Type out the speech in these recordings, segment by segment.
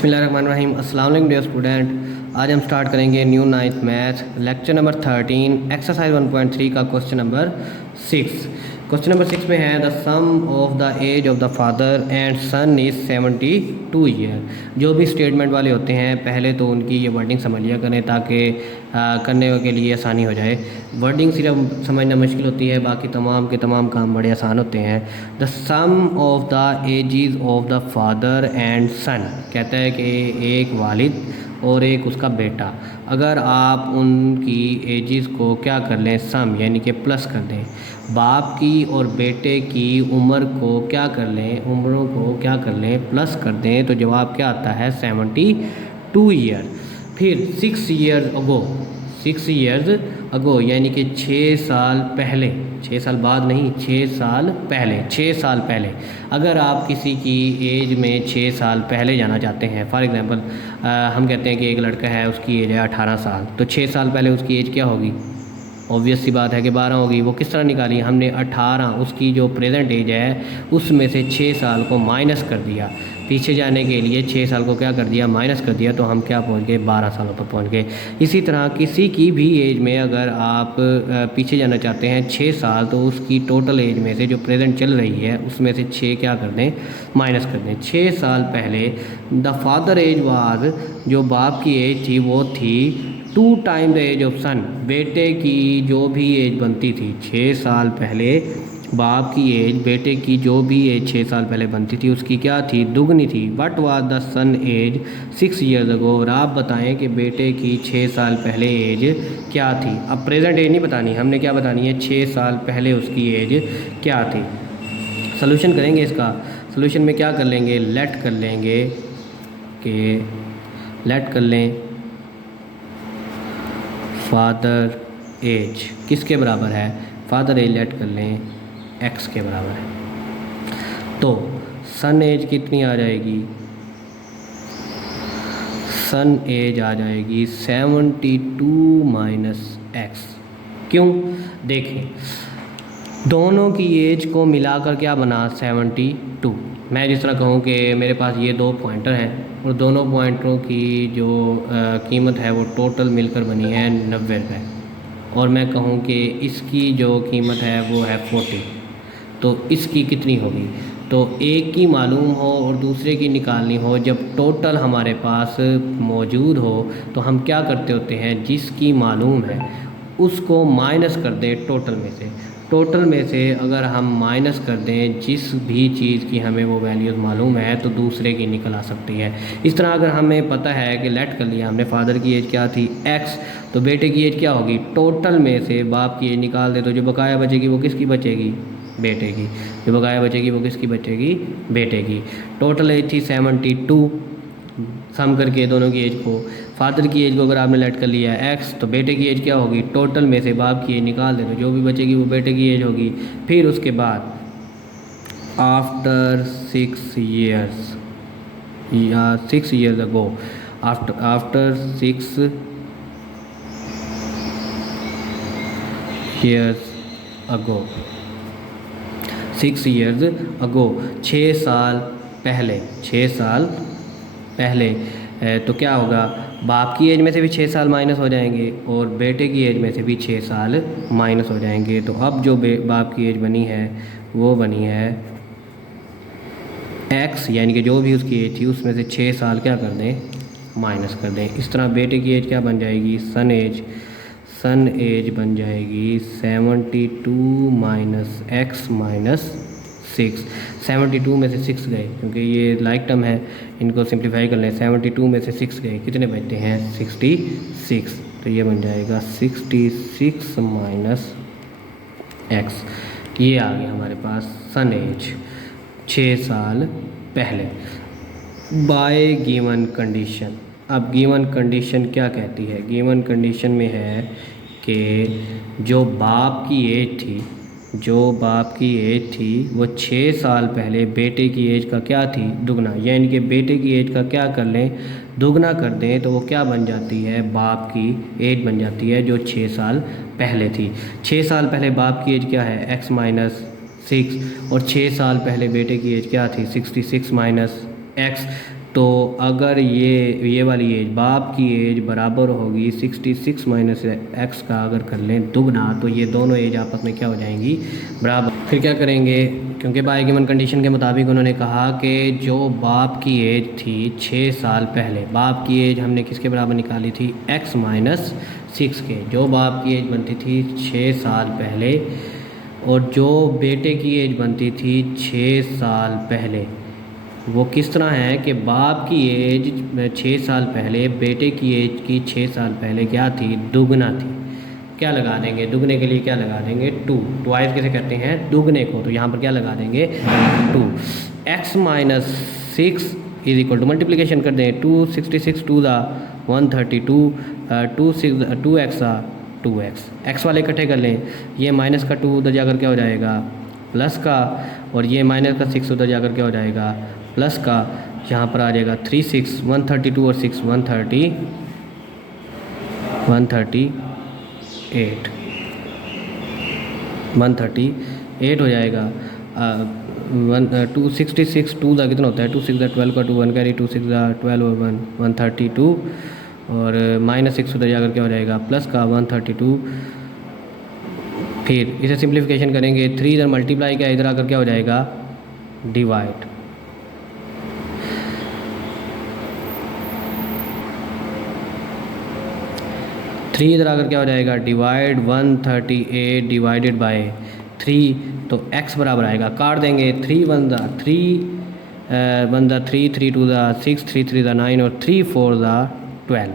बिस्मिल्लाहिर्रहमानिर्रहीम। अस्सलाम वालेकुम डियर स्टूडेंट। आज हम स्टार्ट करेंगे new ninth math lecture number 13 exercise 1.3 का क्वेश्चन नंबर 6। क्वेश्चन नंबर 6 में है the sum of the age of the father and son is 72 year. जो भी स्टेटमेंट वाले होते हैं पहले तो उनकी ये वर्डिंग समझ लिया करें ताकि करने के लिए आसानी हो जाए। वर्डिंग सिर्फ समझना मुश्किल होती है, बाकी तमाम के तमाम काम बड़े आसान होते हैं। The sum of the ages of the father and son कहता है कि एक वालिद और एक उसका बेटा, अगर आप उनकी एजेस को क्या कर लें, सम यानी कि प्लस कर दें, बाप की और बेटे की उम्र को क्या कर लें, उम्रों को क्या कर लें, प्लस कर दें, तो जवाब क्या आता है 72 ईयर। फिर 6 ईयर्स अगो, 6 ईयर्स अगो यानी कि 6 साल पहले, 6 साल बाद नहीं, 6 साल पहले, 6 साल पहले। अगर आप किसी की एज में 6 साल पहले जाना चाहते हैं, फॉर एग्ज़ाम्पल हम कहते हैं कि एक लड़का है, उसकी एज है 18 साल, तो 6 साल पहले उसकी एज क्या होगी? ऑब्वियस सी बात है कि 12 होगी। वो किस तरह निकाली? हमने 18 उसकी जो प्रेजेंट एज है उसमें से 6 साल को माइनस कर दिया, पीछे जाने के लिए 6 साल को क्या कर दिया, माइनस कर दिया, तो हम क्या पहुंच गए, 12 सालों पर पहुंच गए। इसी तरह किसी की भी एज में अगर आप पीछे जाना चाहते हैं 6 साल, तो उसकी टोटल एज में से जो प्रेजेंट चल रही है उसमें से 6 क्या कर दें, माइनस कर दें। 6 साल पहले द फादर एज वाज, जो बाप की एज थी वो थी 2 टाइम द एज ऑफ सन, बेटे की जो भी एज बनती थी 6 साल पहले, बाप की एज बेटे की जो भी एज 6 साल पहले बनती थी उसकी क्या थी, दुगनी थी। What was the son age 6 years ago, और आप बताएं कि बेटे की 6 साल पहले एज क्या थी। अब प्रेजेंट एज नहीं बतानी, हमने क्या बतानी है, 6 साल पहले उसकी एज क्या थी। सोल्यूशन करेंगे इसका। सोल्यूशन में क्या कर लेंगे, लेट कर लेंगे कि लेट कर लें फादर एज किसके बराबर है, फादर एज लेट कर लें एक्स के बराबर है। तो सन एज कितनी आ जाएगी, सन एज आ जाएगी 72 माइनस एक्स। क्यों? देखें, दोनों की एज को मिलाकर क्या बना, 72। मैं जिस तरह कहूँ कि मेरे पास ये 2 पॉइंटर हैं और दोनों पॉइंटरों की जो कीमत है वो टोटल मिलकर बनी है 90 रुपये, और मैं कहूँ कि इसकी जो कीमत है वो है 40, तो इसकी कितनी होगी? तो एक की मालूम हो और दूसरे की निकालनी हो, जब टोटल हमारे पास मौजूद हो तो हम क्या करते होते हैं, जिसकी मालूम है उसको माइनस कर दें टोटल में से। टोटल में से अगर हम माइनस कर दें जिस भी चीज़ की हमें वो वैल्यूज़ मालूम है तो दूसरे की निकल आ सकती है। इस तरह अगर हमें पता है कि लेट कर लिया हमने, फादर की एज क्या थी, एक्स, तो बेटे की एज क्या होगी, टोटल में से बाप की एज निकाल दे, तो जो बकाया बचेगी वो किसकी बचेगी, बेटे की। जो बकाया बचेगी वो किसकी बचेगी, बेटे की। टोटल एज थी 72, सम करके दोनों की एज को, फादर की एज को अगर आपने लेट कर लिया है एक्स, तो बेटे की एज क्या होगी, टोटल में से बाप की एज निकाल दे, तो जो भी बचेगी वो बेटे की एज होगी। फिर उसके बाद आफ्टर 6 ईयर्स या 6 ईयर्स अगो, आफ्टर 6 ईयर्स अगो, 6 ईयर्स अगो, 6 साल पहले, 6 साल पहले, तो क्या होगा, बाप की एज में से भी 6 साल माइनस हो जाएंगे और बेटे की एज में से भी 6 साल माइनस हो जाएंगे। तो अब जो बाप की एज बनी है वो बनी है एक्स, यानी कि जो भी उसकी एज थी उसमें से 6 साल क्या कर दें, माइनस कर दें। इस तरह बेटे की एज क्या बन जाएगी, सन एज, सन एज बन जाएगी 72 माइनस एक्स माइनस 6। 72 में से 6 गए, क्योंकि ये लाइक टर्म है, इनको सिंप्लीफाई कर लें, 72 में से 6 गए, कितने बचते हैं, 66, तो ये बन जाएगा 66 माइनस एक्स। ये आ गया हमारे पास सन एज 6 साल पहले बाय गिवन कंडीशन। अब गिवन कंडीशन क्या कहती है, गिवन कंडीशन में है कि जो बाप की एज थी, जो बाप की एज थी वो 6 साल पहले बेटे की एज का क्या थी, दुगना, यानी कि बेटे की एज का क्या कर लें, दुगना कर दें, तो वो क्या बन जाती है, बाप की एज बन जाती है जो 6 साल पहले थी। 6 साल पहले बाप की एज क्या है, एक्स माइनस 6, और 6 साल पहले बेटे की एज क्या थी, 66 माइनस एक्स। तो अगर ये वाली एज बाप की एज बराबर होगी 66 माइनस एक्स का अगर कर लें दुगना, तो ये दोनों एज आपस में क्या हो जाएंगी, बराबर। फिर क्या करेंगे, क्योंकि बाय गिवन कंडीशन के मुताबिक उन्होंने कहा कि जो बाप की एज थी 6 साल पहले, बाप की एज हमने किसके बराबर निकाली थी, x माइनस 6 के। जो बाप की एज बनती थी 6 साल पहले और जो बेटे की एज बनती थी 6 साल पहले, वो किस तरह है कि बाप की एज 6 साल पहले बेटे की एज की 6 साल पहले क्या थी, दुगना थी। क्या लगा देंगे, दुगने के लिए क्या लगा देंगे, 2। ट्वाइस कैसे कहते हैं, दुगने को, तो यहाँ पर क्या लगा देंगे, 2। x minus 6 is equal to, multiplication कर दें, 266 2 दा 132, 2x 2x, x वाले इकट्ठे कर लें, ये माइनस का 2 उधर जाकर क्या हो जाएगा, प्लस का, और ये माइनस का 6 उधर जाकर क्या हो जाएगा, प्लस का। यहाँ पर आ जाएगा 3 6 132 और 6 138 138 हो जाएगा। 266 2 का कितना होता है, 2 6 12 का 2 1 कैरी, 2 6 12 और 1 132, और माइनस 6 उधर जाकर क्या हो जाएगा, प्लस का 132। फिर इसे सिंप्लीफिकेशन करेंगे, 3 इधर मल्टीप्लाई का, इधर आकर क्या हो जाएगा, डिवाइड। थ्री इधर आकर क्या हो जाएगा, डिवाइड 138 डिवाइडेड बाय 3, तो x बराबर आएगा, काट देंगे, 3 1 दा 3 3 2 दा 6 3 3 दा 9 और 3 4 दा 12,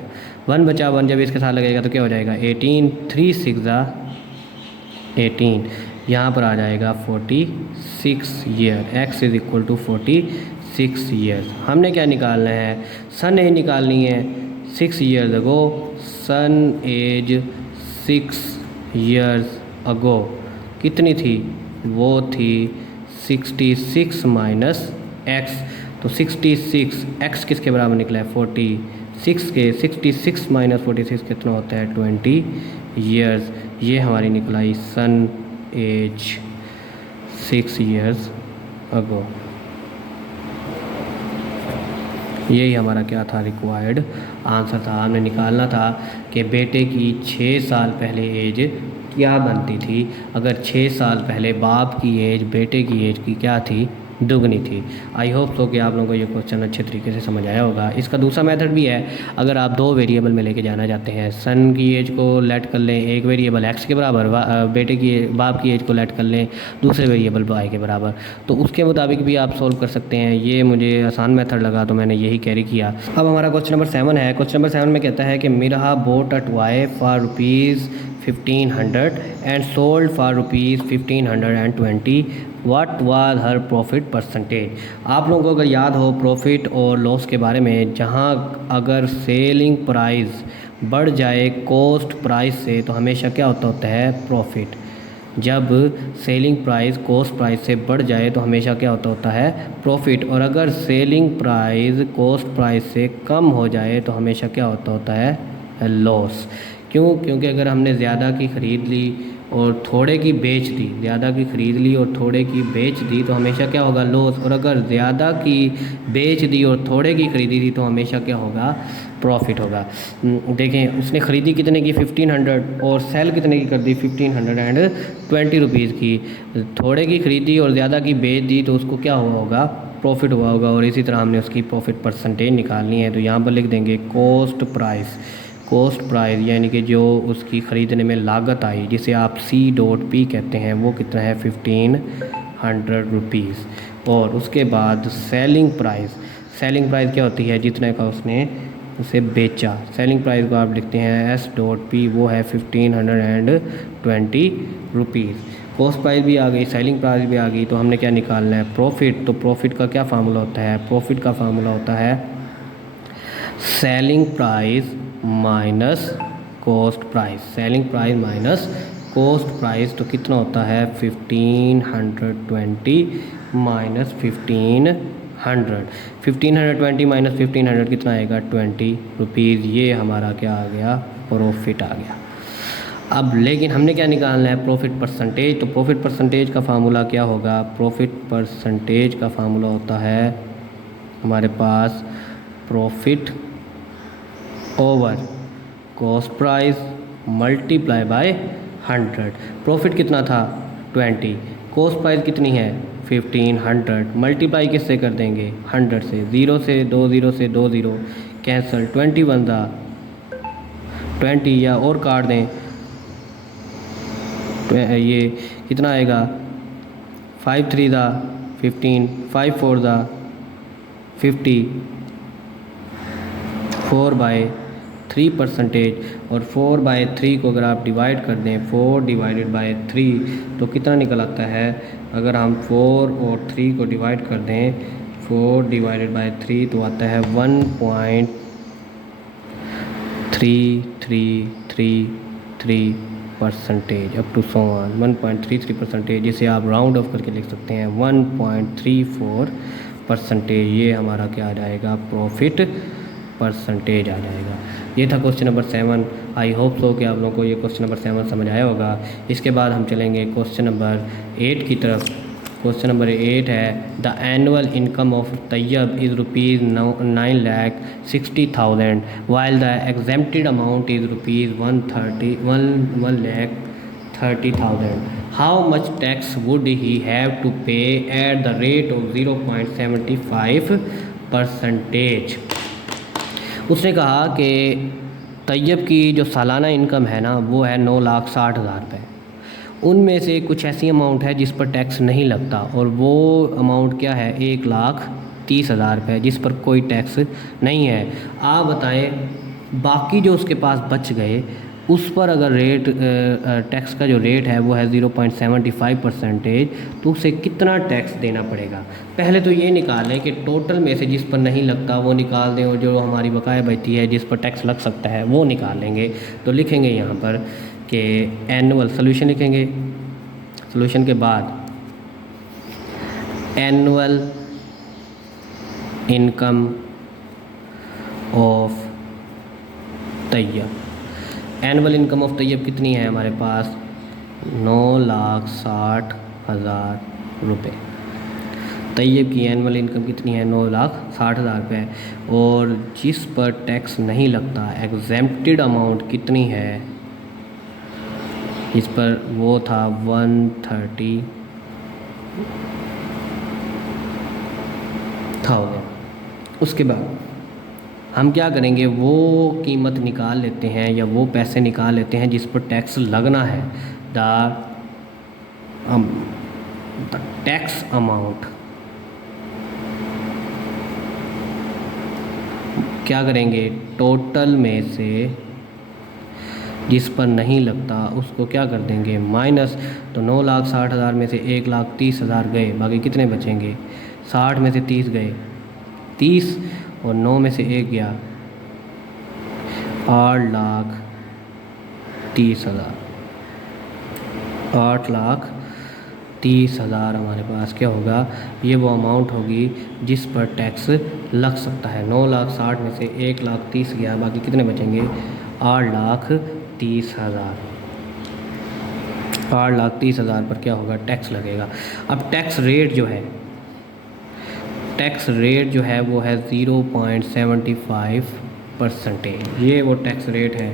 1 बचा, 1 जब इसके साथ लगेगा तो क्या हो जाएगा, 18 3 6 दा 18, यहाँ पर आ जाएगा 46 year, x is equal to 46 years. हमने क्या निकालना है, सन एज निकालनी है 6 years ago, son age 6 years ago कितनी थी, वो थी 66 माइनस एक्स, तो 66 एक्स किसके बराबर निकला है, 46 के, 66 माइनस 46 कितना होता है, 20 ईयर्स। ये हमारी निकलाई सन एज 6 ईयर्स अगो। यही हमारा क्या था, रिक्वायर्ड आंसर था। हमने निकालना था कि बेटे की 6 साल पहले एज क्या बनती थी, अगर 6 साल पहले बाप की एज बेटे की एज की क्या थी, दुगनी थी। आई होप सो कि आप लोगों को ये क्वेश्चन अच्छे तरीके से समझ आया होगा। इसका दूसरा मेथड भी है, अगर आप 2 वेरिएबल में लेके जाना चाहते हैं, सन की एज को लेट कर लें एक वेरिएबल x के बराबर, बेटे की बाप की एज को लेट कर लें दूसरे वेरिएबल y के बराबर, तो उसके मुताबिक भी आप सोल्व कर सकते हैं। ये मुझे आसान मेथड लगा तो मैंने यही कैरी किया। अब हमारा क्वेश्चन नंबर 7 है। क्वेश्चन नंबर 7 में कहता है कि Mirha boat a toy for rupees 1500 and sold for rupees 1520, what was her profit percentage. आप लोगों को अगर याद हो प्रॉफिट और लॉस के बारे में, जहां अगर सेलिंग प्राइस बढ़ जाए कॉस्ट प्राइस से तो हमेशा क्या होता है, प्रॉफिट। जब सेलिंग प्राइस कॉस्ट प्राइस से बढ़ जाए तो हमेशा क्या होता है, प्रॉफिट। और अगर सेलिंग प्राइस कॉस्ट प्राइस से कम हो जाए तो हमेशा क्या होता है, लॉस। क्यों? क्योंकि अगर हमने ज़्यादा की ख़रीद ली और थोड़े की बेच दी, ज़्यादा की ख़रीद ली और थोड़े की बेच दी तो हमेशा क्या होगा, लॉस। और अगर ज़्यादा की बेच दी और थोड़े की ख़रीदी दी तो हमेशा क्या होगा, प्रॉफिट होगा। देखें उसने ख़रीदी कितने की, 1500, और सेल कितने की कर दी, 1520 रुपीज़ की। थोड़े की ख़रीदी और ज़्यादा की बेच दी तो उसको क्या हुआ होगा, प्रॉफिट हुआ होगा। और इसी तरह हमने उसकी प्रॉफिट परसेंटेज निकालनी है, तो यहाँ पर लिख देंगे कॉस्ट प्राइस। कॉस्ट प्राइस यानी कि जो उसकी ख़रीदने में लागत आई, जिसे आप C.P कहते हैं, वो कितना है, 1500 रुपीज़। और उसके बाद सेलिंग प्राइस। सेलिंग प्राइस क्या होती है, जितने का उसने उसे बेचा। सेलिंग प्राइस को आप लिखते हैं S.P, वो है 1520 रुपीज़। कॉस्ट प्राइस भी आ गई, सेलिंग प्राइस भी आ गई, तो हमने क्या निकालना है, प्रॉफिट। तो प्रॉफिट का क्या फार्मूला होता है, प्रॉफिट का फार्मूला होता है selling price minus cost price. Selling price minus cost price तो कितना होता है, 1520 माइनस 1500। 1520 माइनस 1500 कितना आएगा, 20 रुपीज़। ये हमारा क्या आ गया, प्रॉफिट आ गया। अब लेकिन हमने क्या निकालना है, प्रॉफिट परसेंटेज। तो प्रॉफिट परसेंटेज का फार्मूला क्या होगा, प्रॉफिट परसेंटेज का फार्मूला होता है हमारे पास profit over cost price multiply by 100। Profit कितना था 20, कॉस्ट प्राइस कितनी है 1500, मल्टीप्लाई किससे कर देंगे 100 से, 0 से 2 0 से 2 0 कैंसिल, 20 बनता 20 या और काट दें ये कितना आएगा 5 3 दा 15, 5 4 दा 50, 4/3%। और 4/3 को अगर आप डिवाइड कर दें 4 डिवाइडेड बाय 3 तो कितना निकल आता है, अगर हम 4 और 3 को डिवाइड कर दें 4 डिवाइडेड बाय 3 तो आता है 1.3333% अप टू सो ऑन 1.33%, जिसे आप राउंड ऑफ करके लिख सकते हैं 1.34%। ये हमारा क्या आ जाएगा प्रॉफिट परसेंटेज आ जाएगा। ये था question number 7। I hope so कि आप लोगों को ये क्वेश्चन नंबर 7 समझ आया होगा। इसके बाद हम चलेंगे क्वेश्चन नंबर 8 की तरफ। क्वेश्चन नंबर 8 है the annual income of Tayyab is ₹9,60,000 while the exempted amount is ₹1,30,000। How much tax would he have to pay at the rate of 0.75%। उसने कहा कि तैयब की जो सालाना इनकम है ना वो है 9,60,000 रुपये। उनमें से कुछ ऐसी अमाउंट है जिस पर टैक्स नहीं लगता और वो अमाउंट क्या है 1,30,000 रुपये जिस पर कोई टैक्स नहीं है। आप बताएं बाकी जो उसके पास बच गए उस पर अगर रेट टैक्स का जो रेट है वो है 0.75%, तो उसे कितना टैक्स देना पड़ेगा। पहले तो ये निकालें कि टोटल में से जिस पर नहीं लगता वो निकाल दें और जो हमारी बकाया बचती है जिस पर टैक्स लग सकता है वो निकाल लेंगे। तो लिखेंगे यहाँ पर कि एनुअल सोल्यूशन लिखेंगे, सोल्यूशन के बाद annual income of Tayyab. Annual income of Tayyab कितनी है हमारे पास 9,60,000 रुपये। तैयब की एनुअल इनकम कितनी है 9,60,000 रुपये और जिस पर टैक्स नहीं लगता एग्जेम्प्टेड अमाउंट कितनी है, इस पर वो था 130,000। उसके बाद हम क्या करेंगे वो कीमत निकाल लेते हैं या वो पैसे निकाल लेते हैं जिस पर टैक्स लगना है। द टैक्स अमाउंट क्या करेंगे टोटल में से जिस पर नहीं लगता उसको क्या कर देंगे माइनस। तो 9,60,000 में से 1,30,000 गए, बाकी कितने बचेंगे 60 में से 30 गए 30 और 9 में से 1 गया 8,30,000। 8,30,000 हमारे पास क्या होगा, ये वो अमाउंट होगी जिस पर टैक्स लग सकता है। 9,60,000 में से 1,30,000 गया, बाकी कितने बचेंगे 8,30,000। 8,30,000 पर क्या होगा टैक्स लगेगा। अब टैक्स रेट जो है वो है 0.75%। ये वो टैक्स रेट है।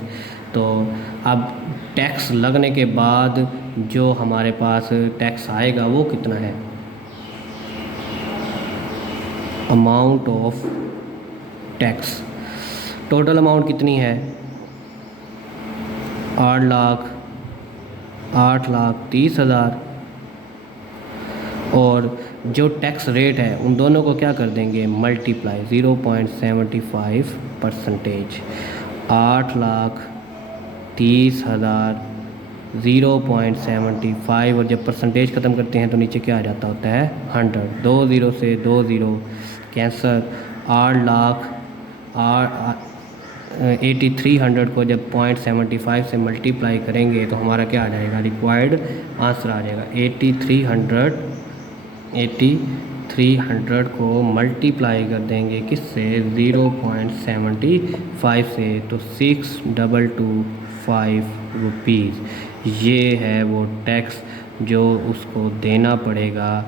तो अब टैक्स लगने के बाद जो हमारे पास टैक्स आएगा वो कितना है, amount of tax. Total amount कितनी है 8,30,000 और जो टैक्स रेट है उन दोनों को क्या कर देंगे मल्टीप्लाई 0.75%। 8,30,000 0.75 और जब परसेंटेज ख़त्म करते हैं तो नीचे क्या आ जाता होता है 100। 2 0 से 2 0 कैंसर। 8,83,000 को जब 0.75 से मल्टीप्लाई करेंगे तो हमारा क्या आ जाएगा रिक्वायर्ड आंसर आ जाएगा 8,300 को मल्टीप्लाई कर देंगे किससे 0.75 से, तो 6,225 रुपीज़। ये है वो टैक्स जो उसको देना पड़ेगा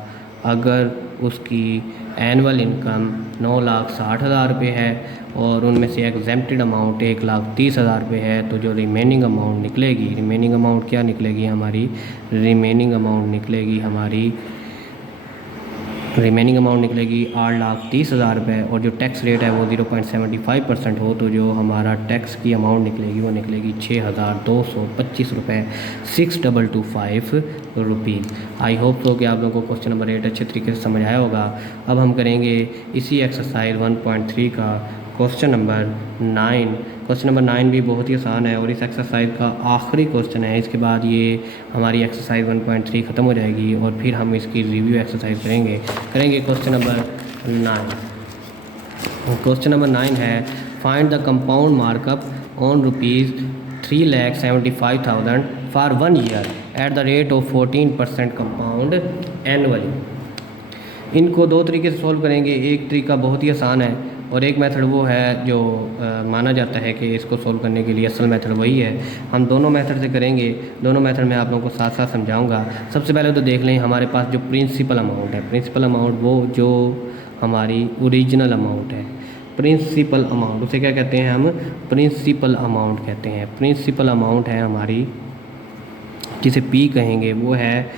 अगर उसकी एनुअल इनकम 9,60,000 रुपये है और उनमें से एग्जेम्प्टेड अमाउंट 1,30,000 रुपये है, तो जो रिमेनिंग अमाउंट निकलेगी, रिमेनिंग अमाउंट क्या निकलेगी हमारी, रिमेनिंग अमाउंट निकलेगी 8,30,000 रुपये। और जो टैक्स रेट है वो 0.75% हो, तो जो हमारा टैक्स की अमाउंट निकलेगी वो निकलेगी 6,225 रुपये, 6,225 रुपीज़। आई होप तो कि आप लोगों को क्वेश्चन नंबर 8 अच्छे तरीके से समझ आया होगा। अब हम करेंगे इसी एक्सरसाइज 1.3 का क्वेश्चन नंबर 9। क्वेश्चन नंबर 9 भी बहुत ही आसान है और इस एक्सरसाइज का आखिरी क्वेश्चन है। इसके बाद ये हमारी एक्सरसाइज 1.3 ख़त्म हो जाएगी और फिर हम इसकी रिव्यू एक्सरसाइज करेंगे क्वेश्चन नंबर 9। क्वेश्चन नंबर 9 है, find the compound markup on ₹3,75,000 for 1 year eight the rate of 14% compound annually. इनको दो तरीके से सॉल्व करेंगे। एक तरीका बहुत ही आसान है और एक मेथड वो है जो माना जाता है कि इसको सॉल्व करने के लिए असल मेथड वही है। हम दोनों मेथड से करेंगे, दोनों मेथड मैं आप लोगों को साथ साथ समझाऊंगा। सबसे पहले तो देख लें हमारे पास जो प्रिंसिपल अमाउंट है, प्रिंसिपल अमाउंट वो जो हमारी ओरिजिनल अमाउंट है, प्रिंसिपल अमाउंट उसे क्या कहते हैं हम, प्रिंसिपल अमाउंट कहते हैं। प्रिंसिपल अमाउंट है हमारी जिसे पी कहेंगे, वो है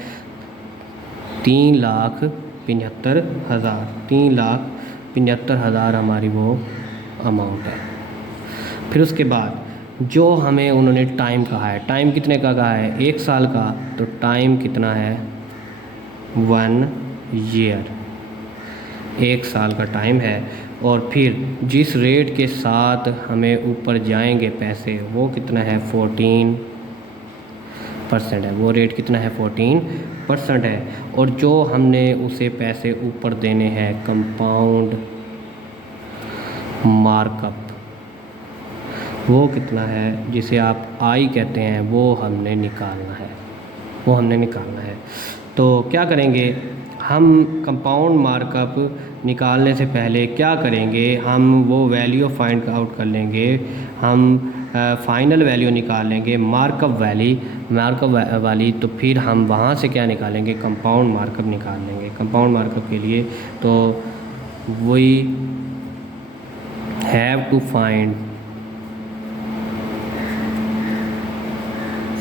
3,75,000, 3,75,000 हमारी वो अमाउंट है। फिर उसके बाद जो हमें उन्होंने टाइम कहा है, टाइम कितने का कहा है, 1 साल का, तो टाइम कितना है 1 ईयर, 1 साल का टाइम है। और फिर जिस रेट के साथ हमें ऊपर जाएंगे पैसे वो कितना है 14% है, वो रेट कितना है 14% है। और जो हमने उसे पैसे ऊपर देने हैं कंपाउंड मार्कअप, वो कितना है जिसे आप आई कहते हैं, वो हमने निकालना है। तो क्या करेंगे हम, कंपाउंड मार्कअप निकालने से पहले क्या करेंगे, हम वो वैल्यू फाइंड आउट कर लेंगे, हम फाइनल वैल्यू निकाल लेंगे मार्कअप वाली। तो फिर हम वहाँ से क्या निकालेंगे, कंपाउंड मार्कअप निकाल लेंगे। कंपाउंड मार्कअप के लिए तो we have to find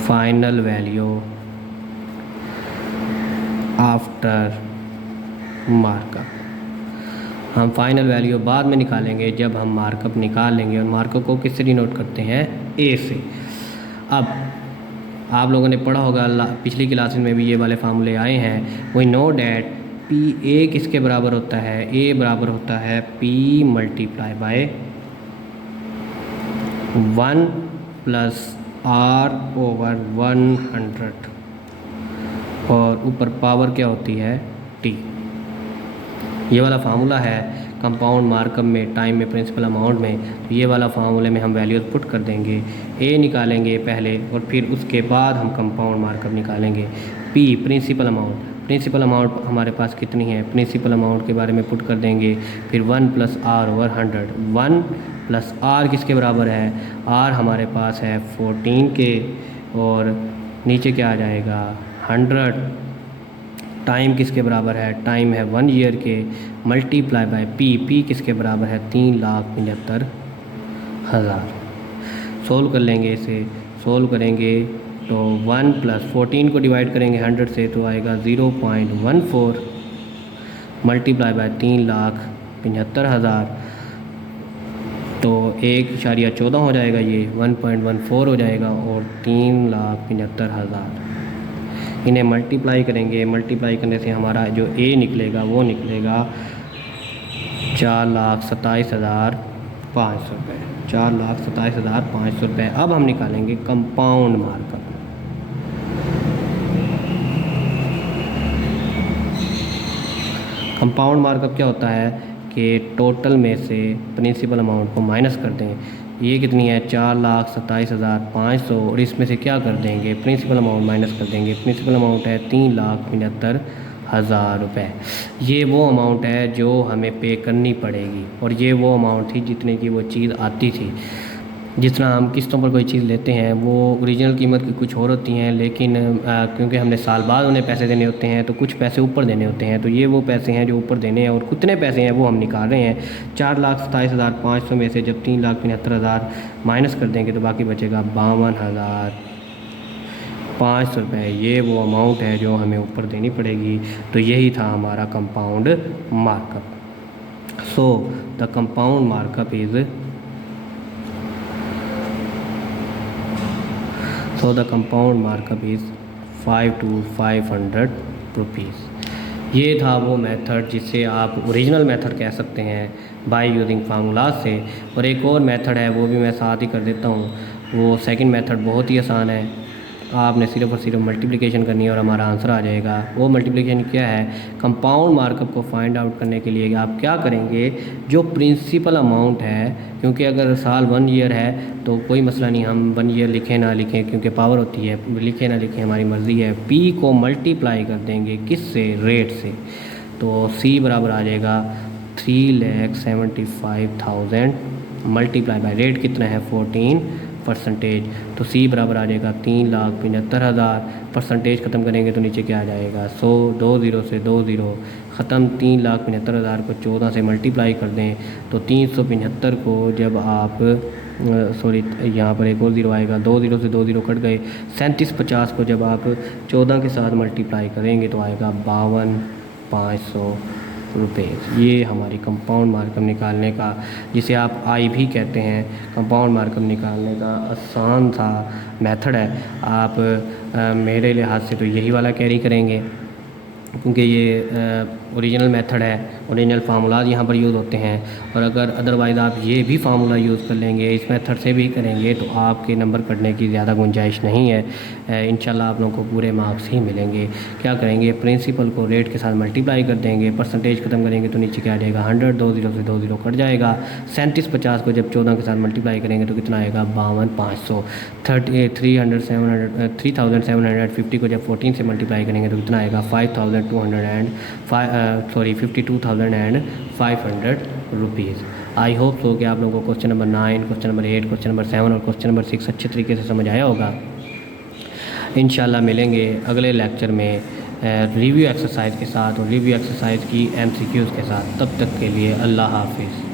final value after markup. हम फाइनल वैल्यू बाद में निकालेंगे जब हम मार्कअप निकाल लेंगे। और मार्कअप को किससे डिनोट करते हैं, ए से। अब आप लोगों ने पढ़ा होगा, पिछली क्लासेस में भी ये वाले फार्मूले आए हैं। We know that P A किसके बराबर होता है, ए बराबर होता है पी मल्टीप्लाई बाय 1 + R/100 और ऊपर पावर क्या होती है टी। ये वाला फार्मूला है कंपाउंड मार्कअप में, टाइम में, प्रिंसिपल अमाउंट में। तो ये वाला फार्मूले में हम वैल्यूज पुट कर देंगे, ए निकालेंगे पहले और फिर उसके बाद हम कंपाउंड मार्कअप निकालेंगे। पी प्रिंसिपल अमाउंट हमारे पास कितनी है, प्रिंसिपल अमाउंट के बारे में पुट कर देंगे। फिर 1 + R/100, 1 + R किसके बराबर है, R हमारे पास है 14 के, और नीचे क्या आ जाएगा 100। टाइम किसके बराबर है, टाइम है 1 ईयर के, मल्टीप्लाई बाय पी किसके बराबर है 3,75,000। सोल्व कर लेंगे इसे, सोल्व करेंगे तो 1 + 14 को डिवाइड करेंगे 100 से तो आएगा 0.14 मल्टीप्लाई बाय 3,75,000 तो 1.14 हो जाएगा, ये 1.14 हो जाएगा और 3,75,000। इन्हें मल्टीप्लाई करेंगे, मल्टीप्लाई करने से हमारा जो ए निकलेगा वो निकलेगा 4,27,500 रुपये, 4,27,500 रुपये। अब हम निकालेंगे कंपाउंड मार्कअप। कंपाउंड मार्कअप क्या होता है कि टोटल में से प्रिंसिपल अमाउंट को माइनस कर दें। ये कितनी है 4,27,500 और इसमें से क्या कर देंगे, प्रिंसिपल अमाउंट माइनस कर देंगे। प्रिंसिपल अमाउंट है 3,75,000 रुपये। ये वो अमाउंट है जो हमें पे करनी पड़ेगी और ये वो अमाउंट थी जितने की वो चीज़ आती थी। जिस तरह हम किस्तों पर कोई चीज़ लेते हैं वो ओरिजिनल कीमत की कुछ और होती हैं, लेकिन क्योंकि हमने साल बाद उन्हें पैसे देने होते हैं तो कुछ पैसे ऊपर देने होते हैं। तो ये वो पैसे हैं जो ऊपर देने हैं, और कितने पैसे हैं वो हम निकाल रहे हैं। 4,27,500 में से जब 3,75,000 माइनस कर देंगे तो बाकी बचेगा 52,500 रुपये। ये वो अमाउंट है जो हमें ऊपर देनी पड़ेगी। तो यही था हमारा compound markup. So the compound markup is So the compound markup is 5 to 500 rupees. ये था वो मेथड जिसे आप ओरिजिनल मेथड कह सकते हैं बाय यूजिंग फार्मूला से। और एक और मेथड है वो भी मैं साथ ही कर देता हूँ। वो सेकंड मेथड बहुत ही आसान है, आपने सिर्फ और सिर्फ मल्टीप्लिकेशन करनी है और हमारा आंसर आ जाएगा। वो मल्टीप्लिकेशन क्या है, कंपाउंड मार्कअप को फाइंड आउट करने के लिए आप क्या करेंगे, जो प्रिंसिपल अमाउंट है, क्योंकि अगर साल 1 ईयर है तो कोई मसला नहीं, हम 1 ईयर लिखें ना लिखें क्योंकि पावर होती है, लिखें ना लिखें हमारी मर्ज़ी है। पी को मल्टीप्लाई कर देंगे किससे, रेट से। तो सी बराबर आ जाएगा 3,75,000 मल्टीप्लाई बाई रेट कितना है 14%। तो सी बराबर आ जाएगा 3,75,000। परसेंटेज ख़त्म करेंगे तो नीचे क्या आ जाएगा 100, 2 ज़ीरो से 2 ज़ीरो ख़त्म। 3,75,000 को 14 से मल्टीप्लाई कर दें तो 375 को जब आप सॉरी यहाँ पर एक और ज़ीरो आएगा, 2 ज़ीरो से 2 ज़ीरो कट गए। 3750 को जब आप 14 के साथ मल्टीप्लाई करेंगे तो आएगा 52,500 रुपये। ये हमारी कंपाउंड मार्कअप निकालने का, जिसे आप आई भी कहते हैं, कंपाउंड मार्कअप निकालने का आसान सा मेथड है। आप मेरे लिहाज से तो यही वाला कैरी करेंगे क्योंकि ये ओरिजिनल मेथड है, ओरिजिनल फार्मूलाज यहाँ पर यूज़ होते हैं। और अगर अदरवाइज़ आप ये भी फार्मूला यूज़ कर लेंगे, इस मेथड से भी करेंगे तो आपके नंबर कटने की ज़्यादा गुंजाइश नहीं है। इंशाल्लाह आप लोगों को पूरे मार्क्स ही मिलेंगे। क्या करेंगे, प्रिंसिपल को रेट के साथ मल्टीप्लाई कर देंगे, परसेंटेज ख़त्म करेंगे तो नीचे क्या आ जाएगा 100, 2 ज़ीरो से 2 ज़ीरो कट जाएगा। 3750 को जब 14 के साथ मल्टीप्लाई करेंगे तो कितना आएगा 52,500। 3,750 को जब 14 से मल्टीप्लाई करेंगे तो कितना आएगा 52,500 रुपीज़। आई होप सो कि आप लोगों को question number 9, question number 8, question number 7 और क्वेश्चन नंबर 6 अच्छे तरीके से समझ आया होगा। इंशाल्लाह मिलेंगे अगले लेक्चर में रिव्यू एक्सरसाइज के साथ और रिव्यू एक्सरसाइज की MCQs के साथ। तब तक के लिए अल्लाह हाफिज़।